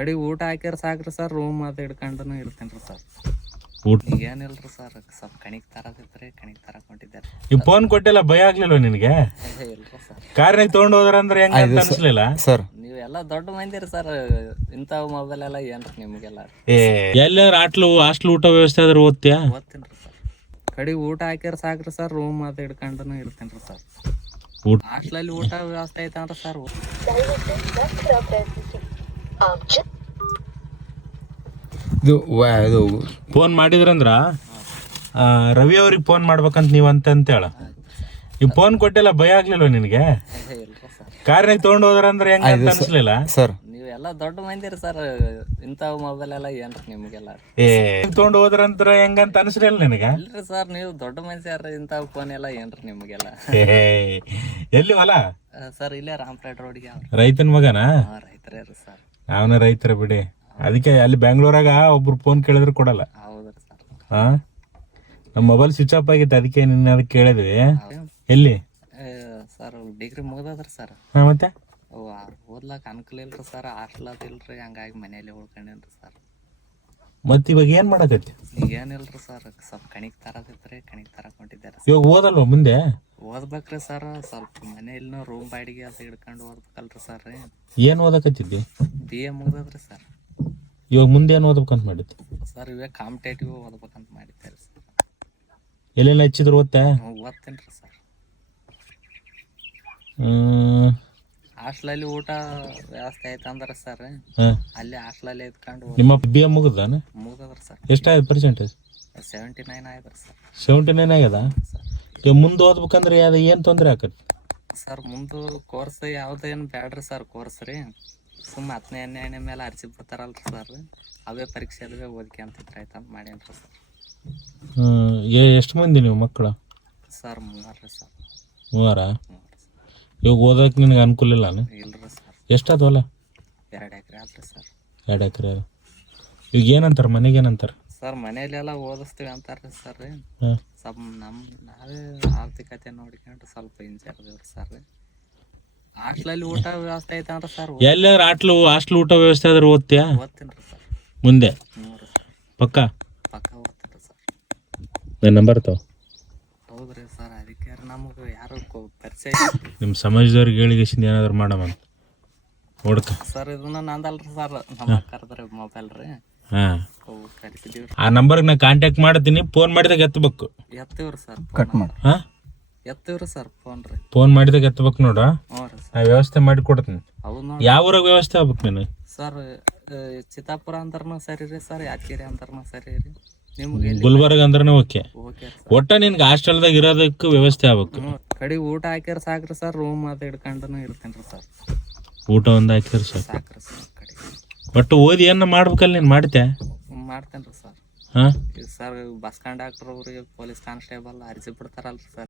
ಕಡಿ ಊಟ ಹಾಕ್ಯಾರ ಸಾಕ್ರಿ ಸರ್, ರೂಮ್ ಅದು ಹಿಡ್ಕೊಂಡನು ಇರ್ತೇನ್ರಿ ಸರ್. ಊಟ ಏನಿಲ್ರಿ ಸರ್, ಸ್ವಲ್ಪ ಕಣಿಗ್ ತರದಿತ್ರಿ, ಕಣಿಗ್ ತರಕ್ ಹೊಂಟಿದ್ದಾರೆ. ಈ ಫೋನ್ ಕೊಟ್ಟಿಲ್ಲ, ಭಯ ಆಗ್ಲಿಲ್ವ ನಿನಗೆ? ಇಲ್ರಿ ಸರ್. ಕಾರ್ನಾಗ ತಗೊಂಡ್ ಹೋದ್ರಂದ್ರೆ ಹೆಂಗ ಅಂತ ಅನ್ಸ್ಲಿಲ್ಲ ಸರ್? ನೀವೆಲ್ಲ ದೊಡ್ಡ ಮಂದಿರಿ ಸರ್, ಇಂಥವ್ ಮೊಬೈಲ್ ಎಲ್ಲ ಏನ್ರಿ ನಿಮ್ಗೆಲ್ಲ? ಎಲ್ಲಾರ ಹಾಸ್ಟೆಲ್ ಊಟ ವ್ಯವಸ್ಥೆ ಆದ್ರೆ ಓದ್ತೀಯಾ? ಓದ್ತೇನ್ರಿ ಸರ್. ಕಡಿ ಊಟ ಹಾಕ್ಯಾರ ಸಾಕ್ರಿ ಸರ್, ರೂಮ್ ಅದು ಹಿಡ್ಕೊಂಡನು ಇರ್ತೇನ್ರಿ ಸರ್. ಊಟ ಹಾಸ್ಟ್ಲಲ್ಲಿ ಊಟ ವ್ಯವಸ್ಥೆ ಐತಂದ್ರ ಸರ್. ಇದು ಫೋನ್ ಮಾಡಿದ್ರಂದ್ರ ರವಿ ಅವ್ರಿಗೆ ಫೋನ್ ಮಾಡ್ಬೇಕಂತ ನೀವ್ ಅಂತ ಹೇಳ. ಈ ಫೋನ್ ಕೊಟ್ಟಿಲ್ಲ, ಭಯ ಆಗ್ಲಿಲ್ವ ನಿನಗೆ? ಇಲ್ರಿ ಸರ್. ಕಾರ್ನಾಗ ತಗೊಂಡ್ ಹೋದ್ರಂದ್ರೆ ಹೆಂಗ ಅಂತ ಅನ್ಸ್ಲಿಲ್ಲ ಸರ್? ನೀವೆಲ್ಲ ದೊಡ್ಡ ಮಂದಿರಿ ಸರ್, ಇಂಥವ್ ಮೊಬೈಲ್ ಎಲ್ಲ ಏನ್ರಿ ನಿಮ್ಗೆಲ್ಲ? ತಗೊಂಡ್ ಹೋದ್ರಂದ್ರ ಹೆಂಗಂತ ಅನ್ಸ್ಲಿಲ್ಲ ನಿನಗ? ಇಲ್ರಿ ಸರ್, ನೀವು ದೊಡ್ಡ ಮನುಷ್ಯರ, ಇಂಥವ್ ಫೋನ್ ಎಲ್ಲ ಏನ್ರಿ ನಿಮ್ಗೆಲ್ಲ? ಎಲ್ಲಿ ಹೊಲ? ಸರ್ ಇಲ್ಲೇ ರಾಮಪೇಟೆ ರೋಡ್ಗೆ. ರೈತನ ಮಗನಾ? ರೈತರೇ ರೀ ಸರ್. ಅವನ ರೈತರ ಬಿಡಿ. ಅದಕ್ಕೆ ಅಲ್ಲಿ ಬೆಂಗಳೂರಾಗ ಒಬ್ರು ಫೋನ್ ಕೇಳಿದ್ರು ಕೊಡಲ್ಲ. ಹೌದ್ರಿ ಸರ್. ಹಾ, ನಮ್ಮ ಮೊಬೈಲ್ ಸ್ವಿಚ್ ಆಫ್ ಆಗಿತ್ತು, ಅದಕ್ಕೆ ನಿನ್ನ ಅದಕ್ಕೆ ಕೇಳಿದ್ವಿ. ಎಲ್ಲಿ ಸರ್? Degree ಮುಗ್ದದ್ರಿ sir. ಹಾ, ಮತ್ತೆ ಓದ್ಲಾಕ ಅನುಕೂಲ ಇಲ್ರಿ ಸರ್, ಹಾಸ್ಟೆಲ್ ಅದು ಇಲ್ರಿ, ಹಂಗಾಗಿ ಮನೇಲಿ ಉಳ್ಕೊಂಡೇನ್ರಿ ಸರ್. ಮತ್ ಇವಾಗ ಏನ್ ಮಾಡಕತ್ತಿ? ಏನಿಲ್ರಿ ಸರ್, ಸ್ವಲ್ಪ ಕಣಿಗ್ ತರದಿತ್ರಿ, ಕಣಿಗ್ ತರಕ್ ಹೊಂಟಿದ್ದಾರೆ. ಇವಾಗ ಓದಲ್ವ ಮುಂದೆ? ಓದ್ಬೇಕ್ರಿ ಸರ್, ಸ್ವಲ್ಪ ಮನೆಯಲ್ಲಿನೂ ರೂಮ್ ಬಾಡಿಗೆ ಅದು ಹಿಡ್ಕೊಂಡು ಓದ್ಬೇಕಲ್ರಿ ಸರ್. ಏನ್ ಓದಕತ್ತಿದ್ದಿ? BA ಮುಗ್ದದ್ರಿ sir. ಇವಾಗ ಮುಂದೆ ಏನ್ ಓದ್ಬೇಕಂತ ಮಾಡಿದ್ದಿ? ಸರ್ ಇವಾಗ ಕಾಂಪಿಟೇಟಿವ್ ಓದ್ಬೇಕಂತ ಮಾಡಿದ್ದಾರೆ ಸರ್. ಎಲ್ಲೆಲ್ಲ ಹಚ್ಚಿದ್ರು ಓದ್ತಾ? ಓದ್ತೇನ್ರಿ ಸರ್. ಹಾಸ್ಟ್ಲಲ್ಲಿ ಊಟ ವ್ಯವಸ್ಥೆ ಐತಂದ್ರ ಸರ್, ಅಲ್ಲಿ ಹಾಸ್ಟ್ಲಲ್ಲಿ ಇದ್ಕೊಂಡು ನಿಮ್ಮ BA ಮುಗಿದಾನ? ಮುಗ್ದದ್ರಿ ಸರ್. ಎಷ್ಟಾಯ್ತು ಪರ್ಸೆಂಟೇಜ್? 79 ಆಯ್ತು ಸರ್. 79 ಆಗ್ಯದ? ಮುಂದೆ ಓದ್ಬೇಕಂದ್ರೆ ಏನ್ ತೊಂದ್ರೆ ಆಕತಿ ಸರ್? ಮುಂದೆ ಕೋರ್ಸ್ ಯಾವ್ದೇನು ಬ್ಯಾಡ್ರಿ ಸರ್, ಕೋರ್ಸ್ ರೀ ಸುಮ್ಮ 10ನೇ 12ನೇ ಮೇಲೆ ಅರ್ಜಿ ಬಿಡ್ತಾರಲ್ರಿ ಸರ್, ಅವೇ ಪರೀಕ್ಷೆ ಅಲ್ವೇ ಓದ್ಕೊಂತಿದ್ರೆ ಆಯ್ತಂತ ಮಾಡೇನ್ರಿ ಸರ್. ಎಷ್ಟು ಮಂದಿ ನೀವು ಮಕ್ಕಳು? ಸರ್ 3 ರೀ ಸರ್. 3? ಇವಾಗ ಓದಕ್ಕೆ ನಿನಗೆ ಅನುಕೂಲ ಇಲ್ಲ? ಇಲ್ರಿ ಸರ್. ಎಷ್ಟಾದ ಹೊಲ? 2 ಎಕರೆ ಆತ್ರಿ ಸರ್. 2 ಎಕರೆ. ಈಗ ಏನಂತಾರ ಮನೆಗೆ? ಏನಂತಾರ ಸರ್? ಮನೇಲೆಲ್ಲ ಓದಿಸ್ತೀವಿ ಅಂತಾರ್ರಿ ಸರ್. ಸ್ವಲ್ಪ ನಾವೇ ಆರ್ಥಿಕತೆ ನೋಡ್ಕೊಂಡು ಸ್ವಲ್ಪ ಹಿಂಜರಿದೇವ್ರಿ ಸರ್. ಹಾಸ್ಟ್ಲಲ್ಲಿ ಊಟ ವ್ಯವಸ್ಥೆ ಐತಂದ್ರ ಸರ್. ಎಲ್ಲಾರ ಹಾಸ್ಟೆಲ್ ಊಟ ವ್ಯವಸ್ಥೆ ಆದ್ರೆ ಓದ್ತೀಯಾ? ಓದ್ತೇನ್ರಿ ಸರ್. ಮುಂದೆ ಪಕ್ಕ ಓದ್ತೇನ್ರಿ ಸರ್. ನನ್ನ ನಂಬರ್ ತಗೋ. ಹೌದ್ರಿ ಸರ್, ಅದಕ್ಕೆ ನಮಗೆ ಯಾರು ಪರಿಚಯ ನಿಮ್ಮ ಸಮಾಜದವ್ರಿಗೆ ಹೇಳಿಗೆಸಿಂದ ಏನಾದ್ರು ಮಾಡಮ್ಮ ನೋಡ್ಕ ಸರ್. ಇದನ್ನ ನಂದಲ್ರಿ ಸರ್, ನಮ್ಮ ಅಕ್ಕರ್ದ್ರಿ ಮೊಬೈಲ್ ರೀ. ಕಳಿಸಿದೀವಿ. ಆ ನಂಬರ್ಗೆ ನಾ ಕಾಂಟ್ಯಾಕ್ಟ್ ಮಾಡ್ತೀನಿ. ಫೋನ್ ಮಾಡಿದಾಗ ಎತ್ತಬೇಕು. ಎತ್ತೀವ್ರಿ ಸರ್. ಕಟ್ ಮಾಡಿ. ಎತ್ತೀವ್ರಿ ಸರ್ ಫೋನ್ ರೀ. ಫೋನ್ ಮಾಡಿದಾಗ ಎತ್ತಬೇಕು ನೋಡ. ಹ್ಞೂ ರೀ ಸರ್. ನಾ ವ್ಯವಸ್ಥೆ ಮಾಡಿ ಕೊಡ್ತೀನಿ. ಹೌದು ನೋಡಿ. ಯಾವ ಊರಾಗ ವ್ಯವಸ್ಥೆ ಆಗ್ಬೇಕು ನೀನು? ಸರ್ ಚಿತ್ತಾಪುರ ಅಂದ್ರನು ಸರಿ ರೀ ಸರ್, ಯಾದಗಿರಿ ಅಂದ್ರನು ಸರಿ ರೀ. ನಿಮ್ಗೆ ಗುಲ್ಬರ್ಗ ಅಂದ್ರನೇ ಓಕೆ. Okay sir. ಒಟ್ಟ ನಿನ್ಗೆ ಹಾಸ್ಟೆಲ್ದಾಗ ಇರೋದಕ್ಕೆ ವ್ಯವಸ್ಥೆ ಆಗ್ಬೇಕು. ಕಡಿ ಊಟ ಹಾಕ್ಯಾರ ಸಾಕ್ರಿ ಸರ್, ರೂಮ್ ಅದು ಹಿಡ್ಕೊಂಡನು ಇರ್ತೇನ್ರಿ ಸರ್. ಊಟ ಒಂದು ಹಾಕಿರಿ ಸರ್, ಸಾಕ್ರಿ ಸರ್. ಕಡಿ ಒಟ್ಟು ಓದಿ ಏನ ಮಾಡ್ಬೇಕಲ್ಲ ನೀನು? ಮಾಡ್ತೆ? ಮಾಡ್ತೇನ್ರಿ ಸರ್. ಹಾ ಸರ್, ಬಸ್ ಕಂಡಕ್ಟರ್ ಅವ್ರಿಗೆ, ಪೊಲೀಸ್ ಕಾನ್ಸ್ಟೇಬಲ್ ಅರ್ಜಿ ಬಿಡ್ತಾರಲ್ರಿ ಸರ್.